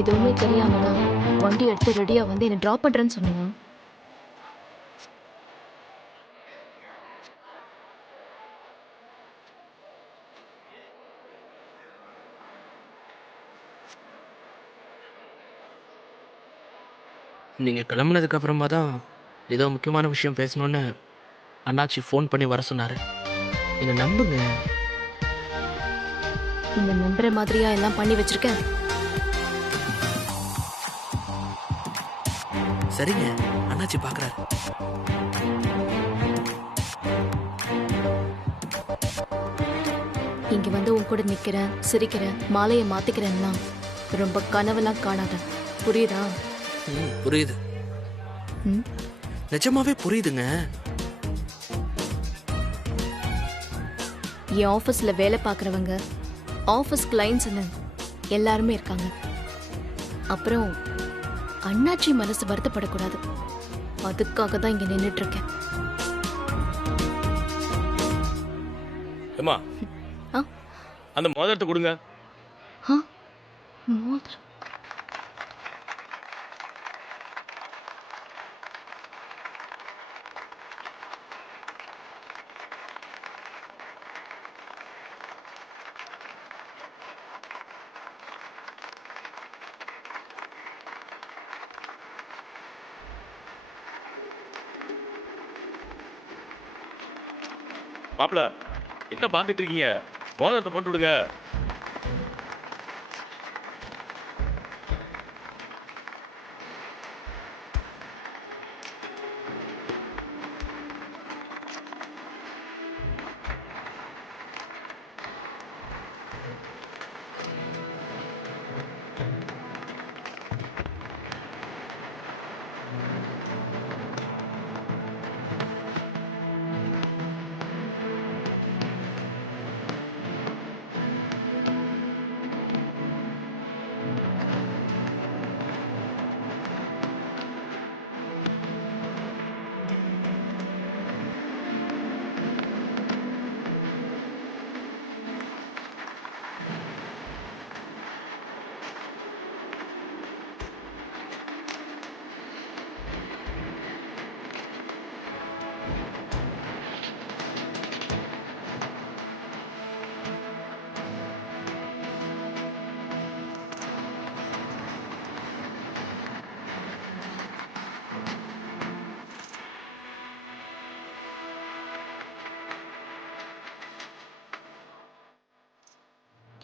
எதுவுமே தெரியாம தான் வண்டி எடுத்து ரெடியா வந்து என்ன டிராப் பண்றேன்னு சொன்னீங்க. நீங்கள் கிளம்புனதுக்கு அப்புறமா தான் ஏதோ முக்கியமான விஷயம் பேசணுன்னு அண்ணாச்சி ஃபோன் பண்ணி வர சொன்னார். என்னை நம்புங்க. நீங்க நம்புற மாதிரியா எல்லாம் பண்ணி வச்சிருக்கேன். சரிங்க, அண்ணாச்சி பார்க்குறாரு. இங்க வந்து உன் கூட நிக்கிறேன், சிரிக்கிறேன், மாலையை மாத்திக்கிறேன்னா ரொம்ப கனவெல்லாம் காணாத. புரியுதா? புரியுது. ம்? நிஜமாவே புரியுதுங்க. என் ஆஃபீஸ்ல வேலை பார்க்குறவங்க, ஆஃபீஸ் கிளைண்ட்ஸ்னு எல்லாருமே இருக்காங்க. அப்புறம் அண்ணாச்சி மனசு வருத்தப்படக்கூடாது. அதுக்காக தான் இங்க நின்றுட்டு இருக்கேன். ஏம்மா, ஆ? அந்த மோதிரத்தை கொடுங்க. ஆ? மோதிரம். மாப்பிள, என்ன பார்த்துட்டு இருக்கீங்க? மோதிரத்தை போட்டு விடுங்க.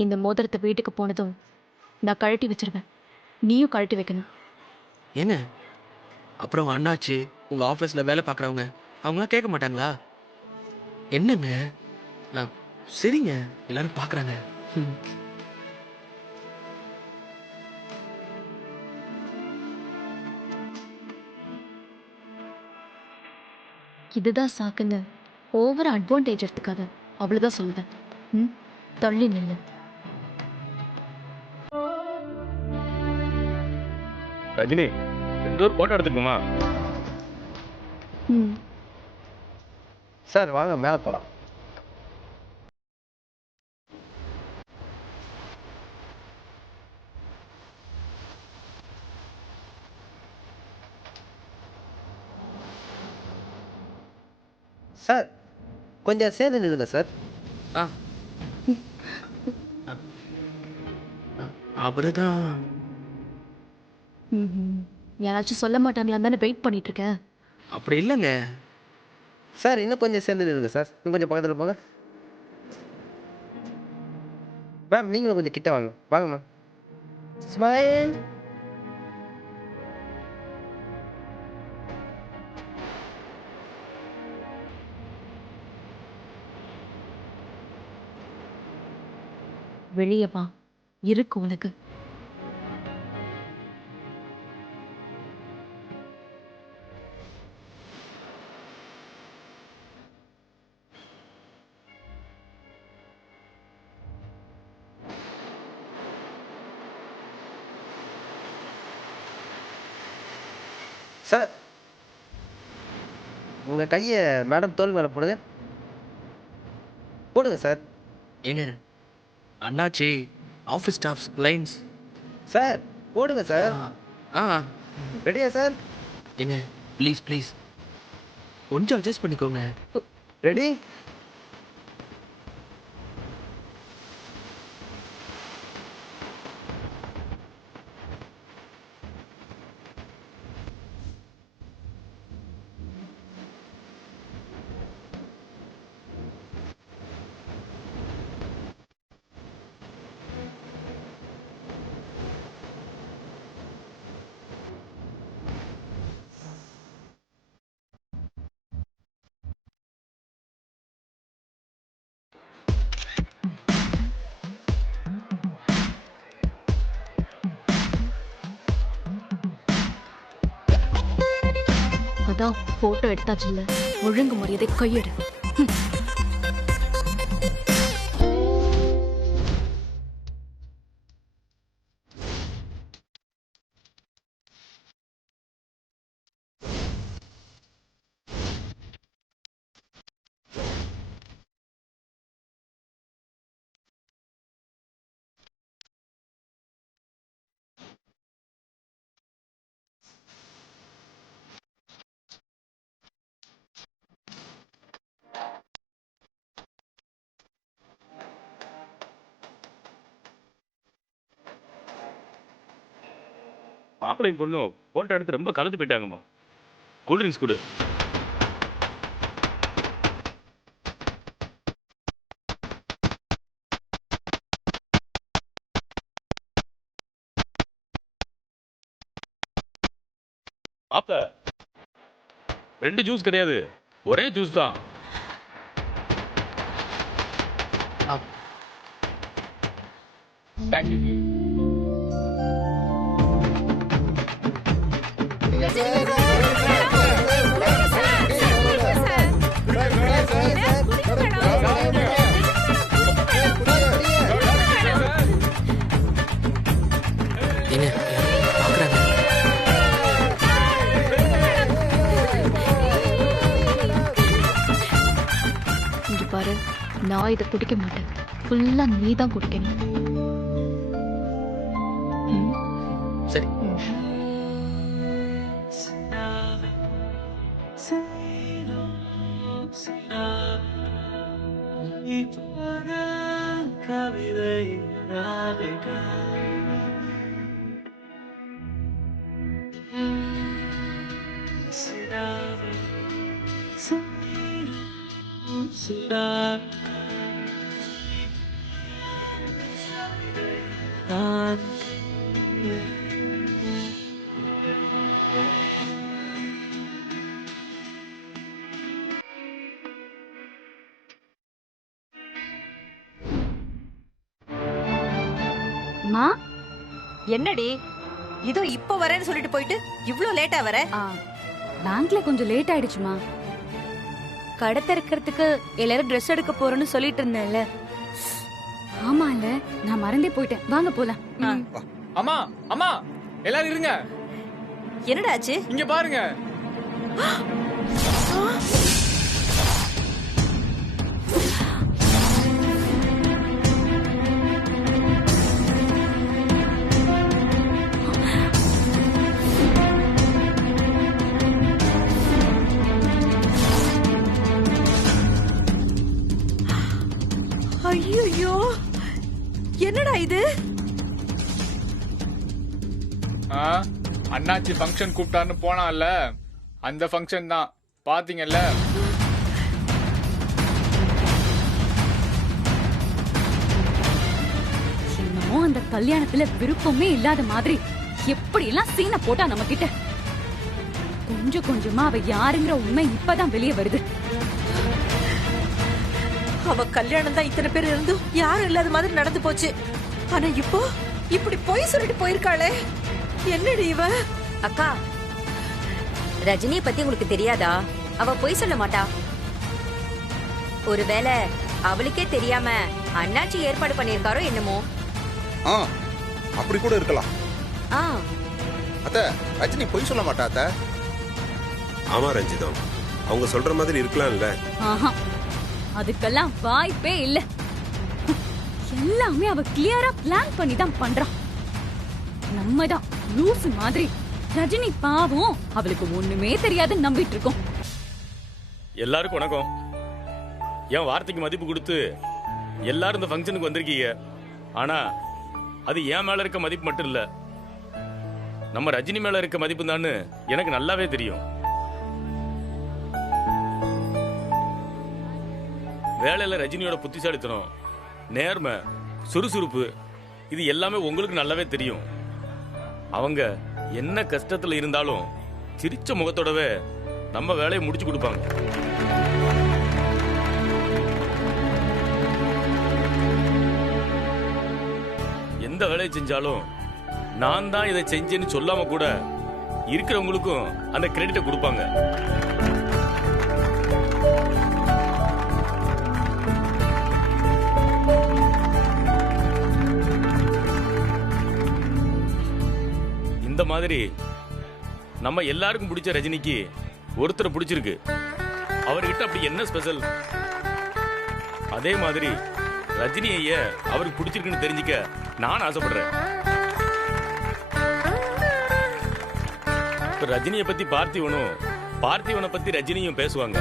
இந்த மோதிரத்தை வீட்டுக்கு போனதும் நான் கழட்டி வச்சிருவேன். நீயும் கழட்டி வைக்கணும். ஏங்க, அப்புறம் அண்ணாச்சி, உங்கள் ஆஃபீஸில் வேலை பார்க்குறவங்க அவங்களாம் கேட்க மாட்டாங்களா? என்னங்க? ஆ, சரிங்க, எல்லாரும் பார்க்குறாங்க. இதுதான் சாக்குன்னு ஓவர் அட்வான்டேஜ் எடுத்துக்காத. அவ்வளவுதான் சொல்லுவேன். ம்? தள்ளி நில்லு. ரஜினி, 2 பேர் போட்டோ எடுத்துக்கோமா? ம். சார் வாங்க மேலே போகலாம். சார் கொஞ்சம் சேர்ந்து நில்லுங்க சார். ஆ, அவரு தான். ம்ஹும். யாராச்சும் சொல்ல மாட்டாங்களான்னு தானே வெயிட் பண்ணிட்டு இருக்கேன். அப்படி இல்லைங்க. சார் இன்னும் கொஞ்சம் சேர்ந்து நில்லுங்க சார். இன்னும் கொஞ்சம் பக்கத்தில் போங்க. மேம் நீங்களும் கொஞ்சம் கிட்ட வாங்க. வாங்க மேம். ஸ்மைல். வெளியே வா, இருக்கு உனக்கு. சார் உங்கள் கையை மேடம் தோல் மேலே போடுங்க. போடுங்க சார். ஏங்க, அண்ணாச்சி, ஆஃபீஸ் ஸ்டாஃப்ஸ், கிளைண்ட்ஸ். சார் போடுங்க சார். ஆ ரெடியா சார்? ஏங்க ப்ளீஸ் ப்ளீஸ் கொஞ்சம் அட்ஜஸ்ட் பண்ணிக்கோங்க. ரெடி? அதான் போட்டோ எடுத்தாச்சுல்ல, ஒழுங்கு மரியாதை கையெடு. மாப்பிள்ளை பொண்ணும் போட்டோ எடுத்து ரொம்ப கலந்து போயிட்டாங்கம்மா. கூல்ட்ரிங்க்ஸ் கொடு. மாப்பிள்ள 2 ஜூஸ் கிடையாது, ஒரே ஜூஸ் தான். தேங்க்யூ. ஏங்க யாரும் பார்க்குறாங்க. இங்க பாரு, நான் இதை குடிக்க மாட்டேன். ஃபுல்லா நீ தான் குடிக்கணும். சரி மா, என்னடி இதோ இப்ப வரேன்னு சொல்லிட்டு போயிட்டு இவ்ளோ லேட்டா வர? பேங்க்ல கொஞ்சம் லேட் ஆயிடுச்சுமா. கடை திறக்கிறதுக்கு எல்லாரும் ட்ரெஸ் எடுக்க போறோம்னு சொல்லிட்டு இருந்தேன்ல. ஆமால, நான் மறந்தே போயிட்டேன். வாங்க போலாம். அம்மா அம்மா எல்லாரும் இருங்க. என்னடா ஆச்சு? இங்க பாருங்க. ஐயோ, என்னடா இது? அண்ணாச்சி ஃபங்க்ஷன் கூப்பிட்டான்னு போனான்ல, அந்த ஃபங்க்ஷன் தான். பாத்தீங்கல்ல? என்னமோ அந்த கல்யாணத்துல விருப்பமே இல்லாத மாதிரி எப்படி எல்லாம் சீனை போட்டா நம்ம கிட்ட. கொஞ்சம் கொஞ்சமா அவ யாருங்கிற உண்மை இப்பதான் வெளியே வருது. அவ கல்யாணம் தான் இத்தனை பேர் இருந்தும் யாரும் இல்லாத மாதிரி நடந்து போச்சு. ஆனா இப்போ இப்படி பொய் சொல்லிட்டு போயிருக்காளே, என்னடி இவ? அக்கா, ரஜினியை பத்தி உங்களுக்கு தெரியாதா? அவ பொய் சொல்ல மாட்டா. ஒருவேளை அவளுக்கே தெரியாம அண்ணாச்சி ஏற்பாடு பண்ணிருக்காரோ என்னமோ. அப்படி கூட இருக்கலாம். அத்தை, ரஜினி பொய் சொல்ல மாட்டா அத்தை. ஆமா ரஞ்சிதம், அவங்க சொல்ற மாதிரி இருக்கலாம்ல. ஆஹா, அதுக்கெல்லாம் வாய்ப்பே இல்ல. எல்லாமே அவ கிளியரா பிளான் பண்ணி தான் பண்றா. நம்ம தான் லூசு மாதிரி. ரஜினி பாவம், அவளுக்கு ஒண்ணுமே தெரியாது நம்பிட்டு இருக்கோம். எல்லாருக்கும் வணக்கம். என் வார்த்தைக்கு மதிப்பு கொடுத்து எல்லாரும் இந்த ஃபங்க்ஷனுக்கு வந்திருக்கீங்க. ஆனா அது என் மேல இருக்க மதிப்பு மட்டும் இல்ல, நம்ம ரஜினி மேல இருக்க மதிப்பு தான் எனக்கு நல்லாவே தெரியும். வேலையில ரஜினியோட புத்திசாலித்தனம், நேர்மை, சுறுசுறுப்பு இது எல்லாமே உங்களுக்கு நல்லாவே தெரியும். அவங்க என்ன கஷ்டத்துல இருந்தாலும் சிரிச்ச முகத்தோடவே நம்ம வேலையை முடிச்சு கொடுப்பாங்க. எந்த வேலையை செஞ்சாலும் நான் தான் இதை செஞ்சேன்னு சொல்லாம கூட இருக்கிறவங்களுக்கும் அந்த கிரெடிட்டை கொடுப்பாங்க. இந்த மாதிரி நம்ம எல்லாருக்கும் பிடிச்ச ரஜினிக்கு ஒருத்தரை பிடிச்சிருக்கு. அவர்கிட்ட அப்படி என்ன ஸ்பெஷல்? அதே மாதிரி ரஜினி ஐய அவருக்கு பிடிச்சிருக்குன்னு தெரிஞ்சுக்க நான் ஆசைப்படுறேன். ரஜினியை பத்தி பார்த்திவனும், பார்த்திவனை பத்தி ரஜினியும் பேசுவாங்க.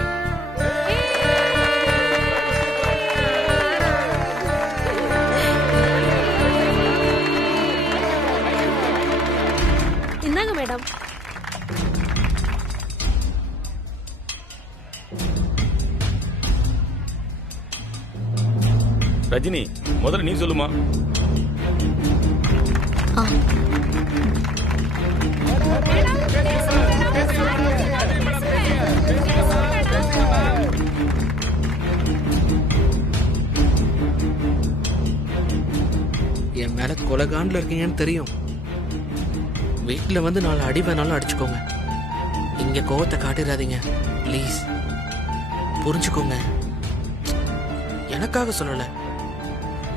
இந்தாங்க மேடம். ரஜினி, முதல்ல நீ சொல்லுமா. என் மேல கொலகாண்டில் இருக்கீங்கன்னு தெரியும். வீட்டில் வந்து 4 அடி வேணாலும் அடிச்சுக்கோங்க. இங்க கோவத்தை காட்டிடாதீங்க ப்ளீஸ். புரிஞ்சுக்கோங்க. எனக்காக சொல்லல,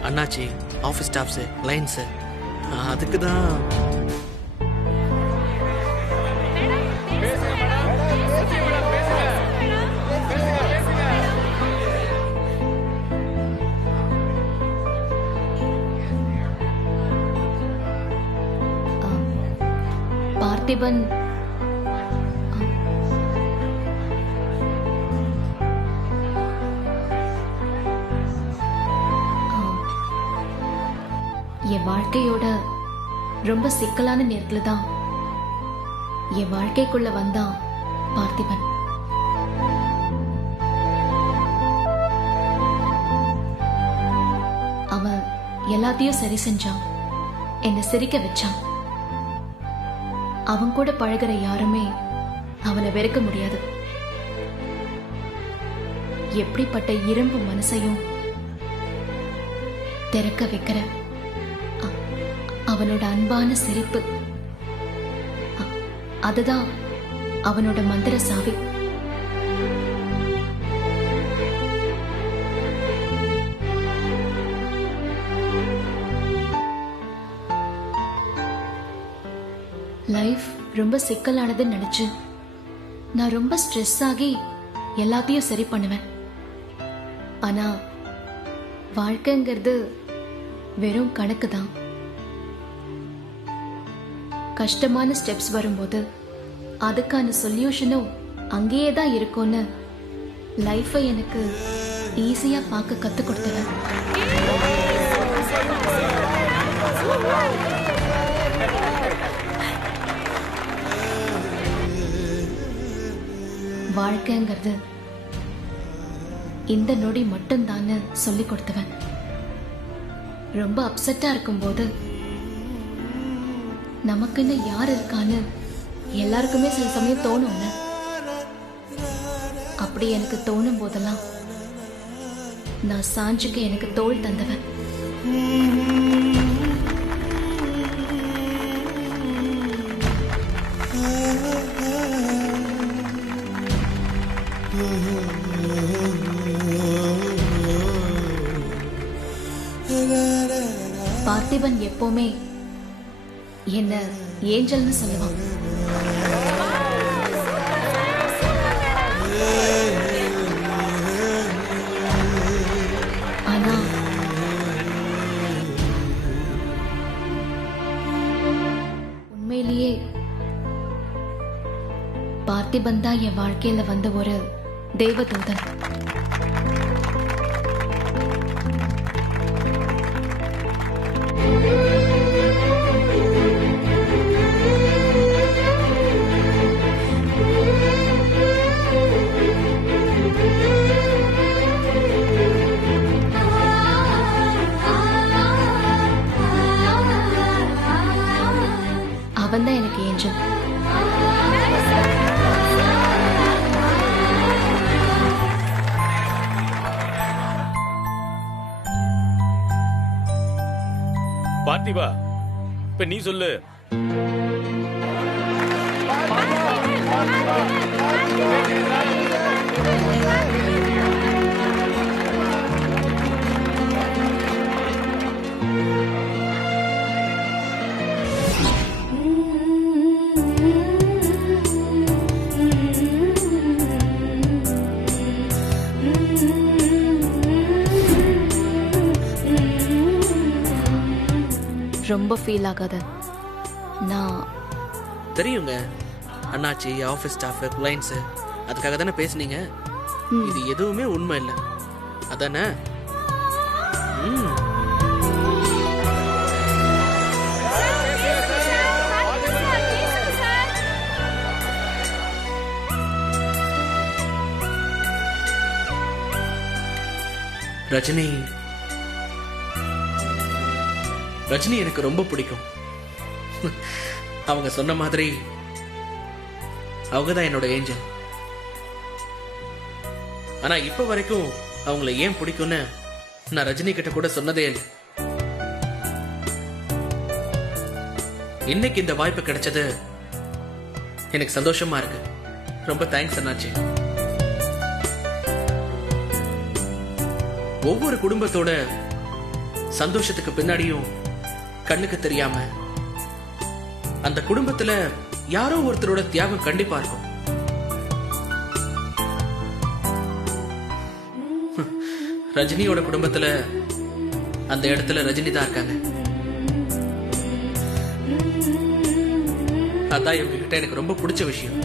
அண்ணாச்சி, ஆஃபீஸ் ஸ்டாஃப்ஸு, கிளைண்ட்ஸு, அதுக்கு தான். பார்த்திபன் என் வாழ்க்கையோட ரொம்ப சிக்கலான நேரத்துல தான் என் வாழ்க்கைக்குள்ள வந்தான் பார்த்திபன். அவன் எல்லாத்தையும் சரி செஞ்சான், என்னை சிரிக்க வச்சான். அவன் கூட பழகிற யாருமே அவனை வெறுக்க முடியாது. எப்படிப்பட்ட இரும்பு மனசையும் திறக்க வைக்கிற அவனோட அன்பான சிரிப்பு, அதுதான் அவனோட மந்திர சாவி. லைஃப் ரொம்ப சிக்கலானதுன்னு நினைச்சு நான் ரொம்ப ஸ்ட்ரெஸ் ஆகி எல்லாத்தையும் சரி பண்ணுவேன். ஆனா வாழ்க்கைங்கிறது வெறும் கணக்கு தான். கஷ்டமான ஸ்டெப்ஸ் வரும்போது அதுக்கான சொல்யூஷனும் அங்கேயே தான் இருக்கும்னு லைஃபை எனக்கு ஈஸியா பார்க்க கத்து கொடுத்தவன். வாழ்க்கைங்கிறது இந்த நொடி மட்டும்தான் சொல்லி கொடுத்தவன். ரொம்ப அப்செட்டா இருக்கும்போது நமக்குன்னு யார் இருக்கான்னு எல்லாருக்குமே சில சமயம் தோணும்ல. அப்படி எனக்கு தோணும் போதெல்லாம் நான் சாஞ்சுக்கு எனக்கு தோள் தந்தவன். பார்த்திபன் எப்பவுமே என்ன ஏஞ்சல்னு சொல்லுவான். ஆனா பார்த்திபன் தான் என் வாழ்க்கையில வந்த ஒரு தேவதூதன். அவன் தான் எனக்கு ஏஞ்சல். பார்த்திபா, இப்ப நீ சொல்லு. ரொம்ப ஃபீல் ஆகாத. நான் தெரியுங்க, அண்ணாச்சி, ஆஃபீஸ் ஸ்டாஃப், கிளைண்ட்ஸ், அதுக்காக தானே பேசுனீங்க. இது எதுவுமே உண்மை இல்லை அதானே? ரஜினி ரஜினி எனக்கு ரொம்ப பிடிக்கும். அவங்க சொன்ன மாதிரி அவங்க தான் என்னோட ஏஞ்சல். ஆனா இப்ப வரைக்கும் அவங்கள ஏன் பிடிக்கும்னு நான் ரஜினி கிட்ட கூட சொன்னதே இல்லை. இன்னைக்கு இந்த வாய்ப்பு கிடைச்சது எனக்கு சந்தோஷமா இருக்கு. ரொம்ப தேங்க்ஸ் அண்ணாச்சி. ஒவ்வொரு குடும்பத்தோட சந்தோஷத்துக்கு பின்னாடியும் கண்ணுக்கு தெரியாம அந்த குடும்பத்துல யாரோ ஒருத்தரோட தியாகம் கண்டிப்பா இருக்கும். ரஜினியோட குடும்பத்துல அந்த இடத்துல ரஜினி தான் இருக்காங்க. அதான் இவங்க கிட்ட எனக்கு ரொம்ப பிடிச்ச விஷயம்.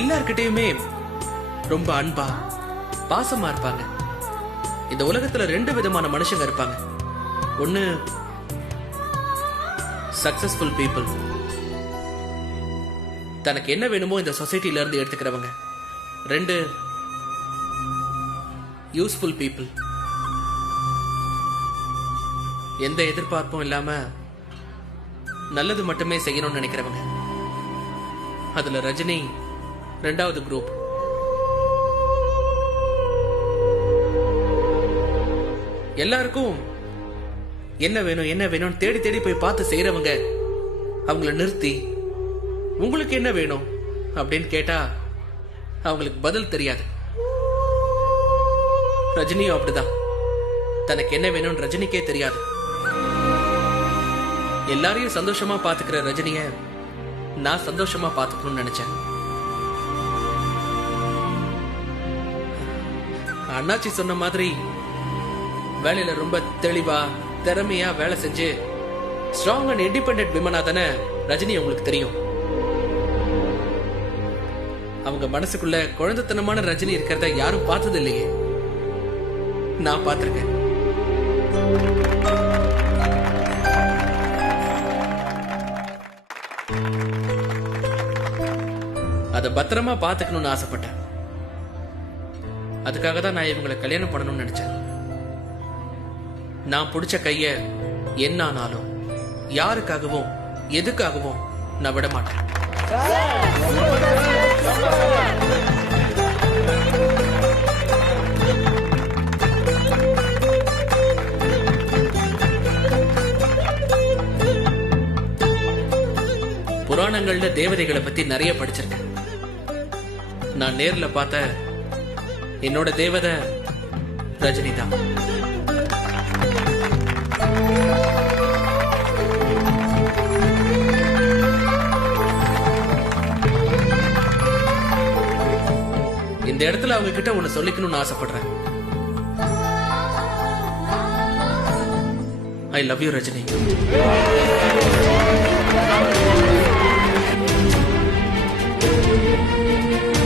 எல்லார்கிட்டயுமே ரொம்ப அன்பா பாசமா இருப்பாங்க. இந்த உலகத்துல 2 விதமான மனுஷங்க இருப்பாங்க. ஒன்னு சக்சஸ்ஃபுல் பீப்புள், தனக்கு என்ன வேணுமோ இந்த சொசைட்டில இருந்து எடுத்துக்கிறவங்க. 2 யூஸ்ஃபுல் பீப்புள், எந்த எதிர்பார்ப்பும் இல்லாம நல்லது மட்டுமே செய்யணும்னு நினைக்கிறவங்க. அதுல ரஜினி 2வது குரூப். எல்லாருக்கும் என்ன வேணும் என்ன வேணும் தேடி தேடி போய் பார்த்து செய்யறவங்க அவங்கள நிறுத்தி உங்களுக்கு என்ன வேணும் அப்படின்னு கேட்டா அவங்களுக்கு பதில் தெரியாது. ரஜினியும் அப்படிதான். தனக்கு என்ன வேணும் ரஜினிக்கே தெரியாது. எல்லாரையும் சந்தோஷமா பாத்துக்கிற ரஜினிய நான் சந்தோஷமா பாத்துக்கணும்னு நினைச்சேன். அண்ணாச்சி சொன்ன மாதிரி வேலையில ரொம்ப தெளிவா திறமையா வேலை செஞ்சு ஸ்ட்ராங் அண்ட் இண்டிபெண்டன்ட் விமனா தானே ரஜினி உங்களுக்கு தெரியும். அவங்க மனசுக்குள்ள குழந்தைத்தனமான ரஜினி இருக்கிறத யாரும் பார்த்தது இல்லையே. நான் பார்த்திருக்கேன். அத பத்திரமா பாத்துக்கணும்னு ஆசைப்பட்டேன். அதுக்காக தான் நான் இவங்களை கல்யாணம் பண்ணணும்னு நினைச்சேன். நான் பிடிச்ச கைய என்னானாலும் யாருக்காகவும் எதுக்காகவும் நான் விட மாட்டேன். புராணங்கள்ல தேவதைகளை பத்தி நிறைய படிச்சிருக்கேன். நான் நேர்ல பார்த்த என்னோட தேவதை ரஜினி தான். இந்த இடத்துல அவங்க கிட்ட ஒன்னு சொல்லிக்கணும்னு ஆசைப்படுறேன். I love you Rajini. போறேன்